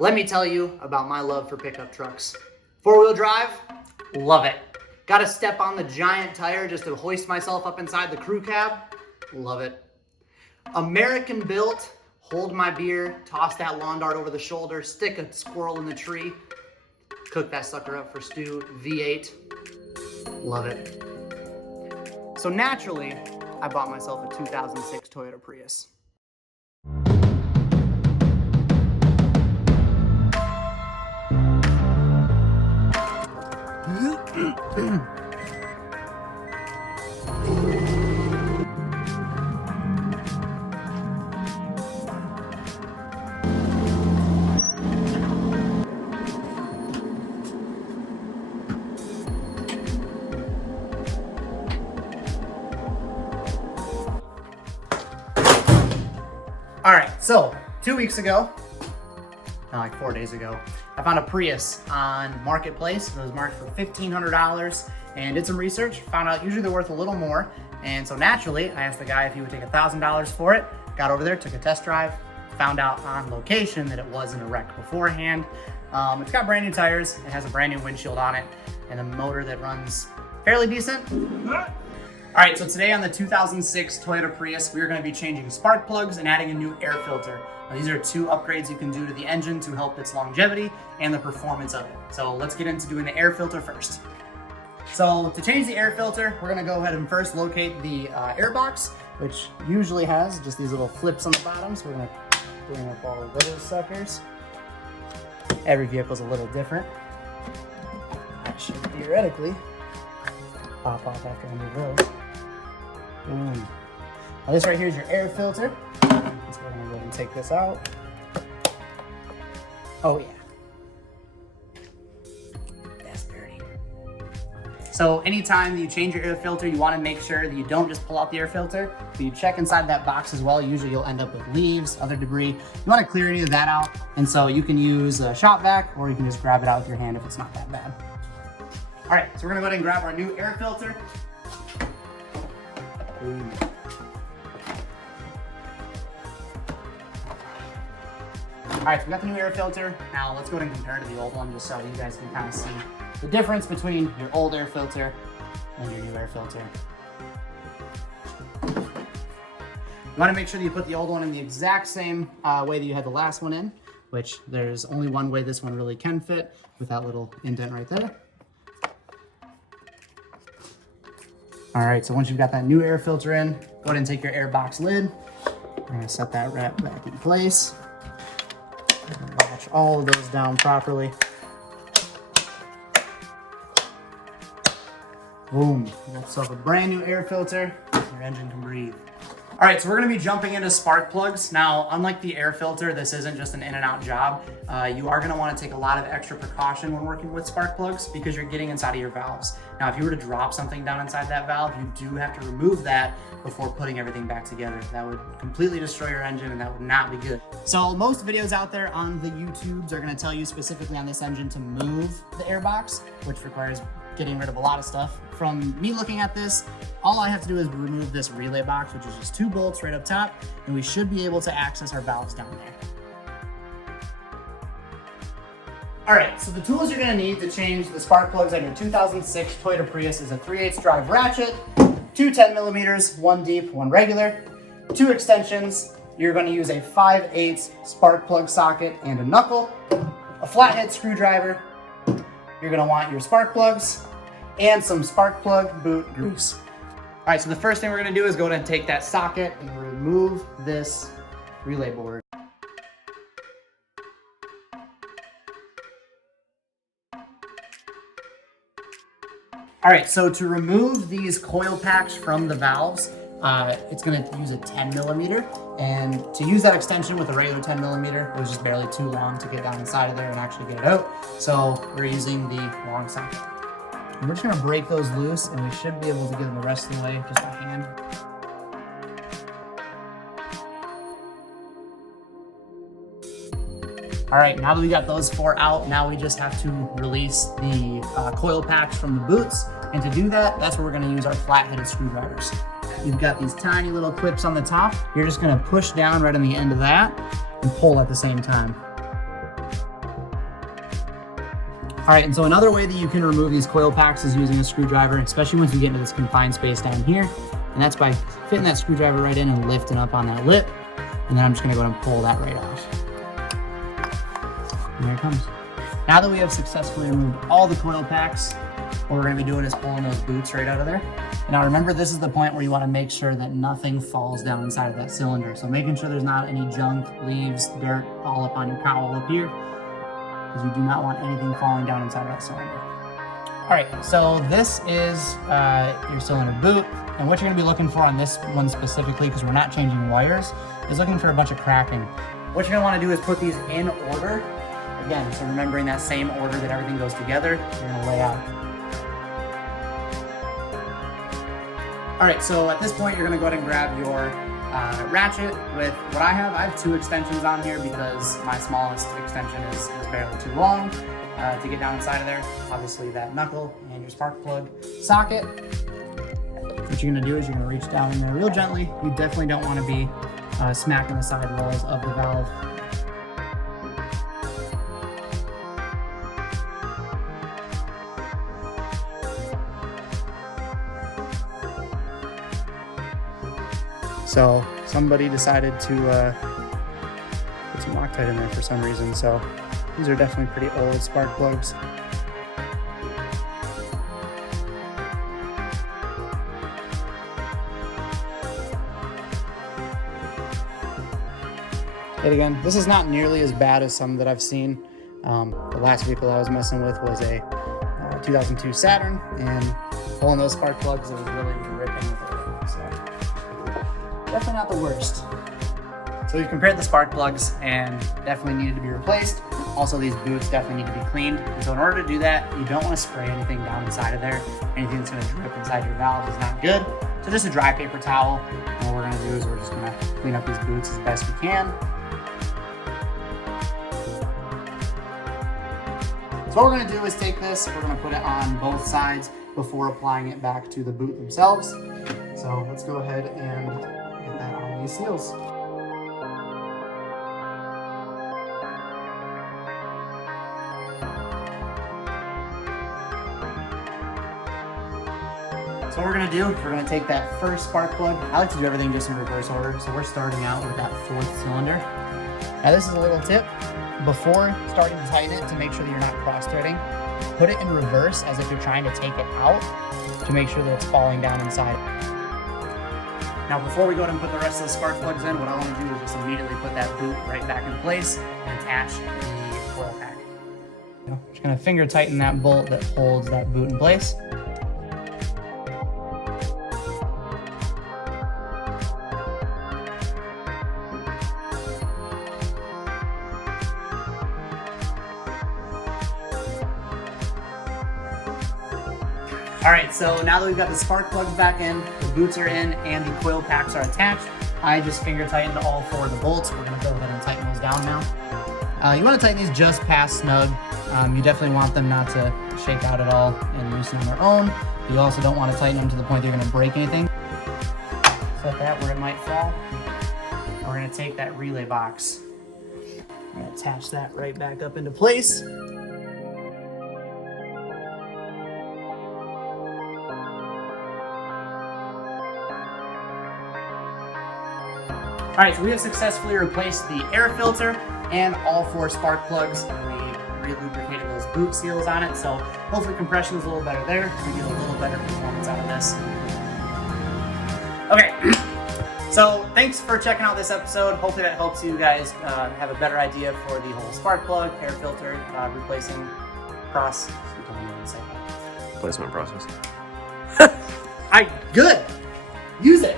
Let me tell you about my love for pickup trucks. Four-wheel drive, love it. Got to step on the giant tire just to hoist myself up inside the crew cab, love it. American built, hold my beer, toss that lawn dart over the shoulder, stick a squirrel in the tree, cook that sucker up for stew, V8, love it. So naturally, I bought myself a 2006 Toyota Prius. All right, so 2 weeks ago, like 4 days ago, I found a Prius on Marketplace. It was marked for $1,500 and did some research, found out usually they're worth a little more. And so naturally, I asked the guy if he would take $1,000 for it, got over there, took a test drive, found out on location that it wasn't a wreck beforehand. It's got brand new tires, it has a brand new windshield on it, and a motor that runs fairly decent. All right, so today on the 2006 Toyota Prius, we are going to be changing spark plugs and adding a new air filter. Now, these are two upgrades you can do to the engine to help its longevity and the performance of it. So let's get into doing the air filter first. So to change the air filter, we're going to go ahead and first locate the air box, which usually has just these little flips on the bottom. So we're going to bring up all of those suckers. Every vehicle's a little different. I should theoretically pop off after I move those. Now this right here is your air filter. So we're gonna go ahead and take this out. Oh yeah, that's dirty. So anytime you change your air filter, you wanna make sure that you don't just pull out the air filter, but you check inside that box as well. Usually you'll end up with leaves, other debris. You wanna clear any of that out. And so you can use a shop vac or you can just grab it out with your hand if it's not that bad. All right, so we're gonna go ahead and grab our new air filter. Ooh. All right, so we got the new air filter. Now let's go ahead and compare it to the old one just so you guys can kind of see the difference between your old air filter and your new air filter. You want to make sure that you put the old one in the exact same way that you had the last one in, which there's only one way this one really can fit with that little indent right there. All right, so once you've got that new air filter in, go ahead and take your air box lid. We're gonna set that wrap back in place. Latch all of those down properly. Boom, you got yourself a brand new air filter. Your engine can breathe. All right, so we're gonna be jumping into spark plugs. Now, unlike the air filter, this isn't just an in and out job. You are gonna wanna take a lot of extra precaution when working with spark plugs because you're getting inside of your valves. Now, if you were to drop something down inside that valve, you do have to remove that before putting everything back together. That would completely destroy your engine and that would not be good. So most videos out there on the YouTubes are gonna tell you specifically on this engine to move the air box, which requires getting rid of a lot of stuff. From me looking at this, all I have to do is remove this relay box, which is just 2 bolts right up top, and we should be able to access our valves down there. All right, so the tools you're gonna need to change the spark plugs on your 2006 Toyota Prius is a 3/8 drive ratchet, 2 10mm, 1 deep, 1 regular, 2 extensions. You're gonna use a 5/8 spark plug socket and a knuckle, a flathead screwdriver. You're gonna want your spark plugs and some spark plug boot grease. All right, so the first thing we're gonna do is go ahead and take that socket and remove this relay board. All right, so to remove these coil packs from the valves, it's gonna use a 10mm, and to use that extension with a regular 10mm, it was just barely too long to get down inside of there and actually get it out. So we're using the long socket. And we're just gonna break those loose, and we should be able to get them the rest of the way just by hand. All right, now that we got those 4 out, now we just have to release the coil packs from the boots. And to do that, that's where we're gonna use our flat-headed screwdrivers. You've got these tiny little clips on the top. You're just gonna push down right on the end of that and pull at the same time. All right, and so another way that you can remove these coil packs is using a screwdriver, especially once you get into this confined space down here. And that's by fitting that screwdriver right in and lifting up on that lip. And then I'm just gonna go ahead and pull that right off. And there it comes. Now that we have successfully removed all the coil packs, what we're gonna be doing is pulling those boots right out of there. And now remember, this is the point where you wanna make sure that nothing falls down inside of that cylinder. So making sure there's not any junk, leaves, dirt all up on your cowl up here, because you do not want anything falling down inside of that cylinder. All right, so this is your cylinder boot. And what you're gonna be looking for on this one specifically, because we're not changing wires, is looking for a bunch of cracking. What you're gonna wanna do is put these in order. Again, so remembering that same order that everything goes together, you're gonna lay out. All right, so at this point, you're gonna go ahead and grab your ratchet with what I have 2 extensions on here because my smallest extension is barely too long to get down inside of there. Obviously that knuckle and your spark plug socket. What you're gonna do is you're gonna reach down in there real gently. You definitely don't wanna be smacking the side walls of the valve. So somebody decided to put some Loctite in there for some reason. So these are definitely pretty old spark plugs. And again, this is not nearly as bad as some that I've seen. The last vehicle I was messing with was a 2002 Saturn, and pulling those spark plugs, it was really ripping. So definitely not the worst. So we've compared the spark plugs and definitely needed to be replaced. Also, these boots definitely need to be cleaned. And so in order to do that, you don't want to spray anything down inside of there. Anything that's going to drip inside your valves is not good. So just a dry paper towel. And what we're going to do is we're just going to clean up these boots as best we can. So what we're going to do is take this, we're going to put it on both sides before applying it back to the boot themselves. So let's go ahead and get that on these seals. So what we're going to do is we're going to take that first spark plug. I like to do everything just in reverse order. So we're starting out with that 4th cylinder. Now this is a little tip. Before starting to tighten it, to make sure that you're not cross-threading, put it in reverse as if you're trying to take it out to make sure that it's falling down inside. Now before we go ahead and put the rest of the spark plugs in, what I want to do is just immediately put that boot right back in place and attach the coil pack. Just going to finger tighten that bolt that holds that boot in place. All right, so now that we've got the spark plugs back in, the boots are in, and the coil packs are attached, I just finger tightened all 4 of the bolts. We're gonna go ahead and tighten those down now. You wanna tighten these just past snug. You definitely want them not to shake out at all and loosen on their own. You also don't wanna tighten them to the point that you're gonna break anything. Set that where it might fall. We're gonna take that relay box. I'm gonna attach that right back up into place. All right, so we have successfully replaced the air filter and all 4 spark plugs. We re-lubricated those boot seals on it, so hopefully compression is a little better there. We get a little better performance out of this. Okay, so thanks for checking out this episode. Hopefully that helps you guys have a better idea for the whole spark plug, air filter, replacing process. Replacement process. Good. Use it.